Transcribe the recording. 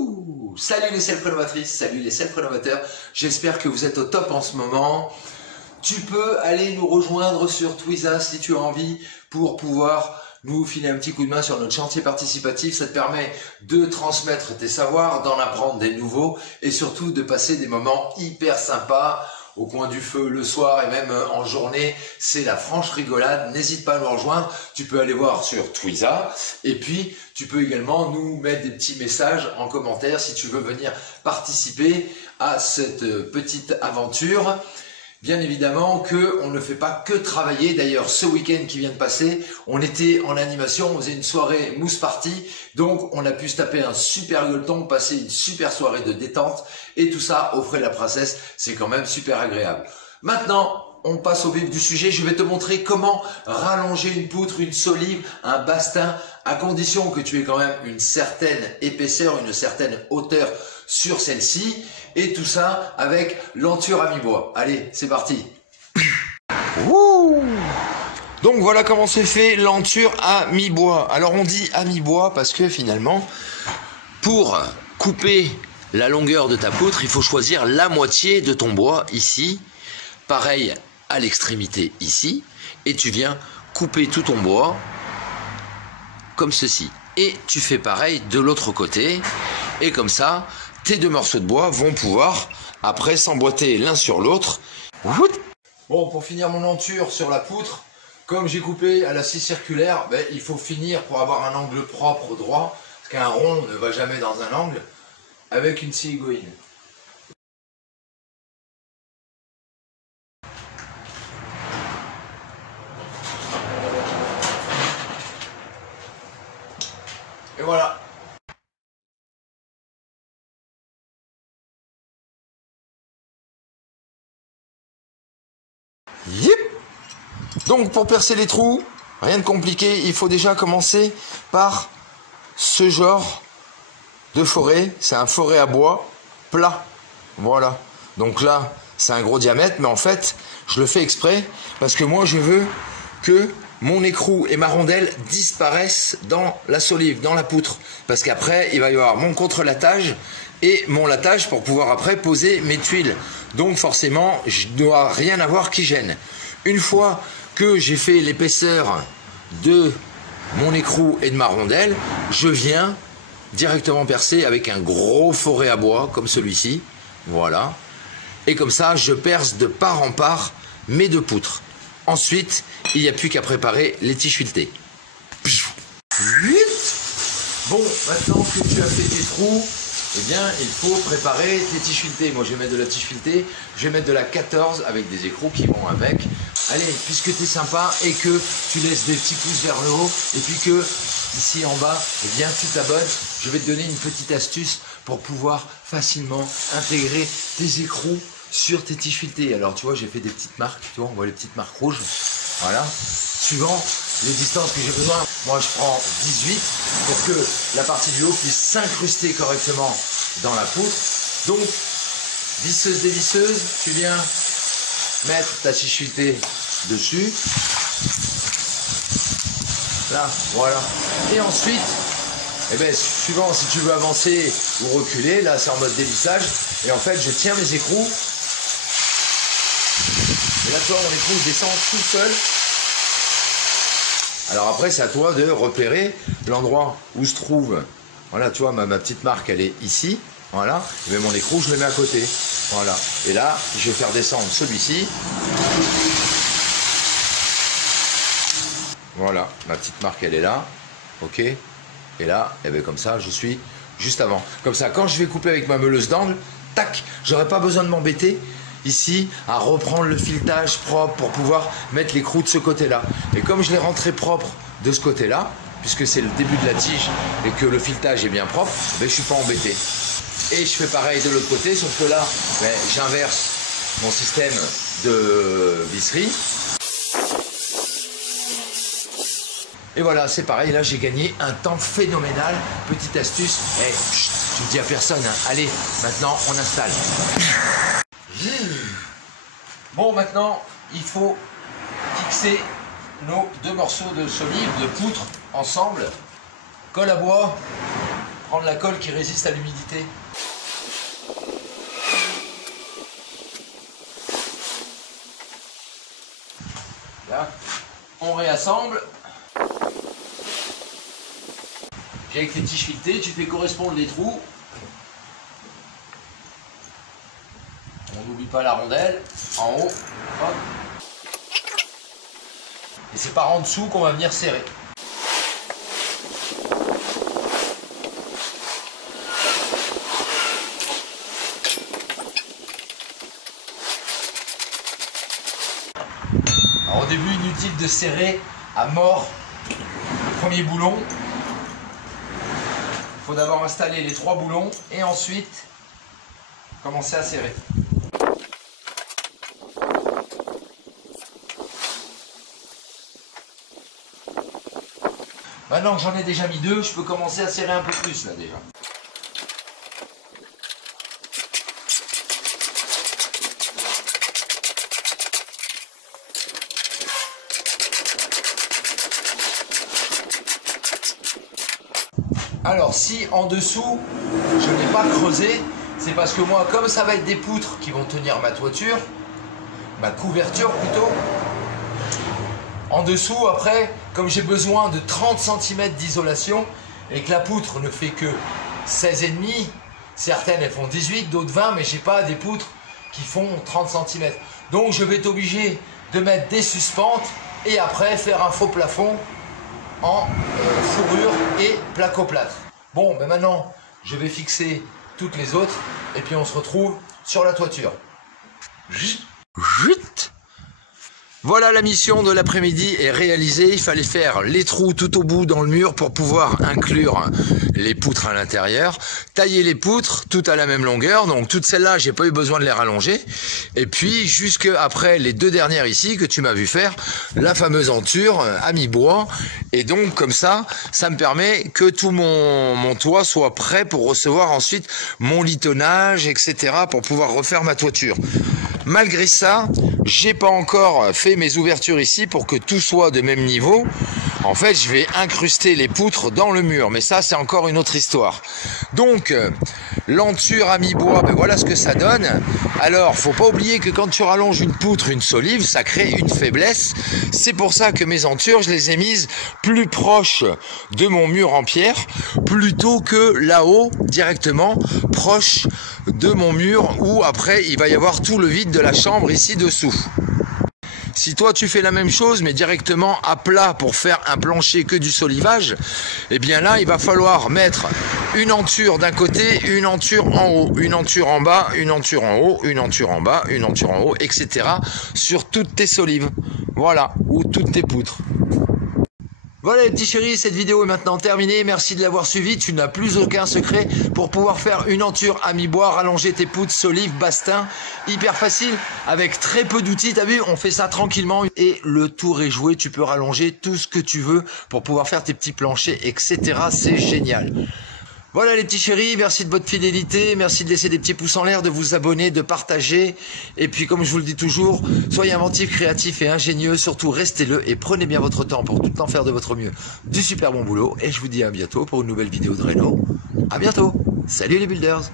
Wouhou! Salut les self-rénovatrices, salut les self-rénovateurs, j'espère que vous êtes au top en ce moment. Tu peux aller nous rejoindre sur Twiza si tu as envie pour pouvoir nous filer un petit coup de main sur notre chantier participatif. Ça te permet de transmettre tes savoirs, d'en apprendre des nouveaux et surtout de passer des moments hyper sympas au coin du feu le soir et même en journée. C'est la franche rigolade. N'hésite pas à nous rejoindre. Tu peux aller voir sur Twiza et puis tu peux également nous mettre des petits messages en commentaire si tu veux venir participer à cette petite aventure. Bien évidemment que on ne fait pas que travailler. D'ailleurs, ce week-end qui vient de passer, on était en animation, on faisait une soirée mousse party. Donc, on a pu se taper un super gueuleton, passer une super soirée de détente. Et tout ça au frais de la princesse, c'est quand même super agréable. Maintenant, on passe au vif du sujet. Je vais te montrer comment rallonger une poutre, une solive, un bastin, à condition que tu aies quand même une certaine épaisseur, une certaine hauteur sur celle-ci. Et tout ça avec l'enture à mi-bois. Allez, c'est parti. Ouh. Donc voilà comment se fait l'enture à mi-bois. Alors on dit à mi-bois parce que finalement, pour couper la longueur de ta poutre, il faut choisir la moitié de ton bois ici. Pareil à l'extrémité ici. Et tu viens couper tout ton bois comme ceci. Et tu fais pareil de l'autre côté. Et comme ça, tes deux morceaux de bois vont pouvoir après s'emboîter l'un sur l'autre. Bon, pour finir mon enture sur la poutre, comme j'ai coupé à la scie circulaire, il faut finir pour avoir un angle propre droit, parce qu'un rond ne va jamais dans un angle, avec une scie égoïne. Et voilà. Yep. Donc pour percer les trous, rien de compliqué, il faut déjà commencer par ce genre de forêt. C'est un forêt à bois plat. Voilà. Donc là, c'est un gros diamètre, mais en fait, je le fais exprès parce que moi, je veux que mon écrou et ma rondelle disparaissent dans la solive, dans la poutre. Parce qu'après, il va y avoir mon contre-latage et mon latage pour pouvoir après poser mes tuiles. Donc forcément, je ne dois rien avoir qui gêne. Une fois que j'ai fait l'épaisseur de mon écrou et de ma rondelle, je viens directement percer avec un gros forêt à bois comme celui-ci. Voilà. Et comme ça, je perce de part en part mes deux poutres. Ensuite, il n'y a plus qu'à préparer les tiges filetées. Bon, maintenant que tu as fait tes trous, eh bien, il faut préparer tes tiges filetées. Moi, je vais mettre de la tige filetée, je vais mettre de la 14 avec des écrous qui vont avec. Allez, puisque tu es sympa et que tu laisses des petits pouces vers le haut, et puis que ici en bas, eh bien, tu t'abonnes, je vais te donner une petite astuce pour pouvoir facilement intégrer tes écrous sur tes tiges filetées. Alors, tu vois, j'ai fait des petites marques, tu vois, on voit les petites marques rouges. Voilà. Suivant les distances que j'ai besoin, moi je prends 18 pour que la partie du haut puisse s'incruster correctement dans la poutre. Donc, visseuse dévisseuse, tu viens mettre ta tige filetée dessus. Là, voilà. Et ensuite, eh bien, suivant si tu veux avancer ou reculer, là c'est en mode dévissage. Et en fait, je tiens mes écrous. Et là, tu vois, mon écrou descend tout seul. Alors après, c'est à toi de repérer l'endroit où se trouve. Voilà, tu vois, ma petite marque, elle est ici. Voilà. Et bien, mon écrou, je le mets à côté. Voilà. Et là, je vais faire descendre celui-ci. Voilà. Ma petite marque, elle est là. OK. Et là, et bien comme ça, je suis juste avant. Comme ça, quand je vais couper avec ma meuleuse d'angle, tac, j'aurai pas besoin de m'embêter ici à reprendre le filetage propre pour pouvoir mettre l'écrou de ce côté-là. Et comme je l'ai rentré propre de ce côté-là, puisque c'est le début de la tige et que le filetage est bien propre, ben, je suis pas embêté. Et je fais pareil de l'autre côté, sauf que là, ben, j'inverse mon système de visserie. Et voilà, c'est pareil, là j'ai gagné un temps phénoménal. Petite astuce, hey, chut, tu le dis à personne, hein. Allez, maintenant on installe. Bon, maintenant, il faut fixer nos deux morceaux de solive, de poutre, ensemble. Colle à bois, prendre la colle qui résiste à l'humidité. Là, on réassemble. Puis avec tes tiges filetées, tu fais correspondre les trous. On n'oublie pas la rondelle en haut. Hop. Et c'est par en dessous qu'on va venir serrer. Alors au début, inutile de serrer à mort le premier boulon. Il faut d'abord installer les 3 boulons et ensuite commencer à serrer. Maintenant que j'en ai déjà mis 2, je peux commencer à serrer un peu plus là déjà. Alors si en dessous je n'ai pas creusé, c'est parce que moi, comme ça va être des poutres qui vont tenir ma toiture, ma couverture plutôt, en dessous après, comme j'ai besoin de 30 cm d'isolation et que la poutre ne fait que 16,5, certaines elles font 18, d'autres 20, mais j'ai pas des poutres qui font 30 cm. Donc je vais être obligé de mettre des suspentes et après faire un faux plafond en fourrure et placo-plâtre. Bon, ben maintenant, je vais fixer toutes les autres et puis on se retrouve sur la toiture. Voilà, la mission de l'après-midi est réalisée. Il fallait faire les trous tout au bout dans le mur pour pouvoir inclure les poutres à l'intérieur. Tailler les poutres toutes à la même longueur. Donc toutes celles-là, j'ai pas eu besoin de les rallonger. Et puis jusque après les 2 dernières ici que tu m'as vu faire, la fameuse enture à mi-bois. Et donc comme ça, ça me permet que tout mon toit soit prêt pour recevoir ensuite mon litonnage, etc. pour pouvoir refaire ma toiture. Malgré ça, j'ai pas encore fait mes ouvertures ici pour que tout soit de même niveau. En fait, je vais incruster les poutres dans le mur, mais ça, c'est encore une autre histoire. Donc, l'enture à mi-bois, ben voilà ce que ça donne. Alors, faut pas oublier que quand tu rallonges une poutre, une solive, ça crée une faiblesse. C'est pour ça que mes entures, je les ai mises plus proches de mon mur en pierre, plutôt que là-haut, directement, proche de mon mur, où après, il va y avoir tout le vide de la chambre ici dessous. Si toi tu fais la même chose mais directement à plat pour faire un plancher que du solivage, eh bien là il va falloir mettre une enture d'un côté, une enture en haut, une enture en bas, une enture en haut, une enture en bas, une enture en haut, etc. sur toutes tes solives. Voilà, ou toutes tes poutres. Voilà les petits chéris, cette vidéo est maintenant terminée. Merci de l'avoir suivi. Tu n'as plus aucun secret pour pouvoir faire une enture à mi-bois, rallonger tes poutres, solives, bastins. Hyper facile, avec très peu d'outils. T'as vu, on fait ça tranquillement et le tour est joué. Tu peux rallonger tout ce que tu veux pour pouvoir faire tes petits planchers, etc. C'est génial. Voilà les petits chéris, merci de votre fidélité, merci de laisser des petits pouces en l'air, de vous abonner, de partager. Et puis comme je vous le dis toujours, soyez inventifs, créatifs et ingénieux, surtout restez-le et prenez bien votre temps pour tout le temps faire de votre mieux. Du super bon boulot et je vous dis à bientôt pour une nouvelle vidéo de Reno. À bientôt, salut les builders.